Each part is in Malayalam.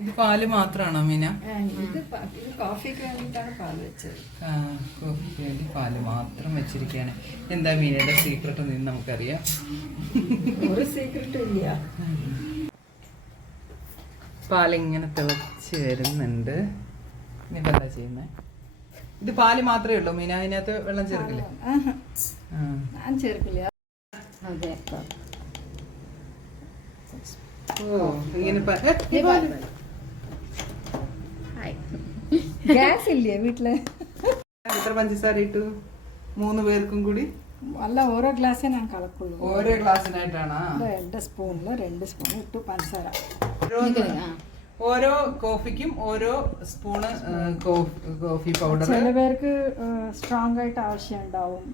ഇത് പാല് മാത്രമാണോ മീന? ഇത് കോഫിക്ക് വേണ്ടിയിട്ടാണ് പാല് വെച്ചത്. കോഫിക്ക് വേണ്ടി പാല് മാത്രം വെച്ചിരിക്കുകയാണ്. എന്താ മീനയുടെ സീക്രട്ട് നിന്ന് നമുക്കറിയാം. ഒരു സീക്രട്ടും ഇല്ല. പാലിങ്ങനെ തിളച്ച് വരുന്നുണ്ട്. ഇനിയിപ്പോൾ എന്താ ചെയ്യുന്നത്? ഇത് പാല് മാത്രമേ ഉള്ളൂ മീന, അതിനകത്ത് വെള്ളം ചേർക്കില്ലേ? ഞാൻ ചേർക്കില്ല. അതെ. ഓ ഇങ്ങനെ ഗ്യാസ് ഇല്ലേ വീട്ടില്? എത്ര പഞ്ചസാര ഇട്ടു? 3 പേർക്കും കൂടി? അല്ല, ഓരോ ഗ്ലാസ്സേ ഞാൻ കളക്കുള്ളൂ. ഓരോ ഗ്ലാസ്സിനായിട്ടാണ്? 2 സ്പൂണില് 2 സ്പൂൺ ഇട്ടു പഞ്ചസാര. ഓരോ കോഫിക്കും ഓരോ സ്പൂണ് കോഫി പൗഡർ. ചില പേർക്ക് സ്ട്രോങ് ആയിട്ട് ആവശ്യം ഉണ്ടാവും,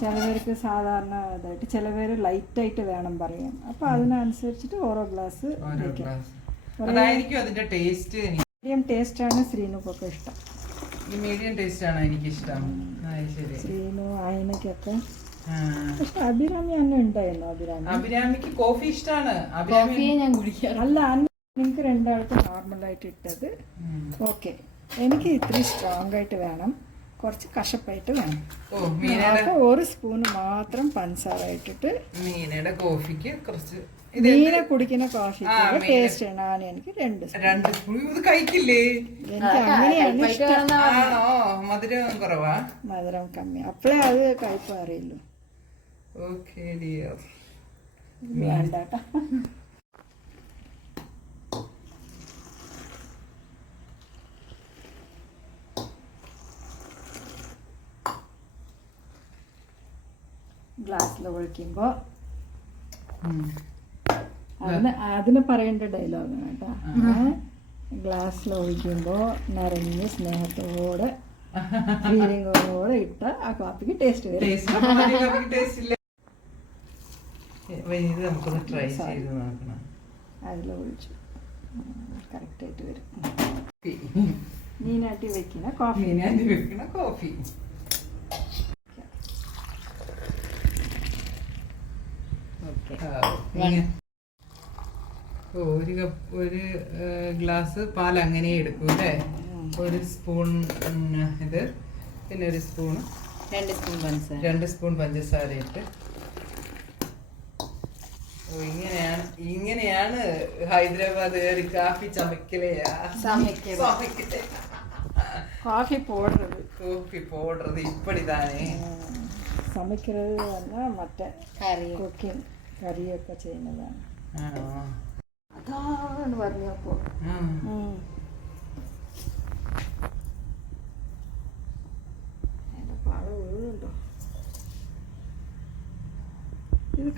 ചില പേർക്ക് സാധാരണ ഇതായിട്ട്, ചില പേര് ലൈറ്റ് ആയിട്ട് വേണം പറയും. അപ്പൊ അതിനനുസരിച്ചിട്ട് ഓരോ ഗ്ലാസ് അതായിരിക്കും അതിന്റെ ടേസ്റ്റ്. മീഡിയം ടേസ്റ്റ് ആണ് ശ്രീനുക്കൊക്കെ ഇഷ്ടം. ഈ മീഡിയം ടേസ്റ്റ് ആണ് എനിക്കിഷ്ടം. ശ്രീനു ആയിനക്കൊക്കെ. പക്ഷെ അഭിരാമി അന്നെ ഉണ്ടായിരുന്നു. അഭിരാമിക്ക് കോഫി ഇഷ്ടമാണ്. ഞാൻ കുടിക്കാം. അല്ല, നിങ്ങൾക്ക് 2 ആൾക്കും നോർമലായിട്ട് ഇട്ടത് ഓക്കെ. എനിക്ക് ഇത്തിരി സ്ട്രോങ് ആയിട്ട് വേണം, കുറച്ച് കഷപ്പായിട്ട് വേണം. അപ്പൊ 1 സ്പൂൺ മാത്രം പഞ്ചസാര ഇട്ടിട്ട് മീനയുടെ കോഫിക്ക് കുറച്ച് മീന കുടിക്കുന്ന കോഫിക്ക് ടേസ്റ്റ് ആണ്. എനിക്ക് 2 സ്പൂൺ. ഇത് കഴിക്കില്ലേ? എനിക്ക് അങ്ങനെയാണ് ഇഷ്ടം. ആണോ? മധുരം കുറവാ? മധുരം കമ്മി. അപ്പഴേ അത് കഴിപ്പ് അറിയുള്ളൂ. Okay dear. വേണ്ടാട്ടാ. ഗ്ലാസ്സിൽ ഒഴിക്കുമ്പോ അതിന് പറയേണ്ട ഡയലോഗാണ് കേട്ടോ. ഗ്ലാസ്സിൽ ഒഴിക്കുമ്പോ നിറഞ്ഞ് സ്നേഹത്തോടെ ഫീലിങ്ങോടെ ഇട്ട ആ കാപ്പിക്ക് ടേസ്റ്റ് വരും. അതിൽ ഒഴിച്ചു കറക്റ്റായിട്ട് വരും. മീനാട്ടി വെക്കുന്ന കോഫി. ഒരു ഗ്ലാസ് പാൽ അങ്ങനെ എടുക്കും അല്ലേ? 1 സ്പൂൺ ഇത്, പിന്നെ 1 സ്പൂൺ 2 സ്പൂൺ പഞ്ചസാര ഇട്ട്. ഇങ്ങനെയാണ് ഹൈദരാബാദ് കാഫി ചമക്കലേ. காஃபி போடுறது இப்படிதானே சமைக்கிறது மற்ற குக்கிங் கறிയൊക്കെ ചെയ്യുന്നതാണ്. അതാണ് പറഞ്ഞപ്പോ പഴം വീഴുണ്ടോ ഇത്?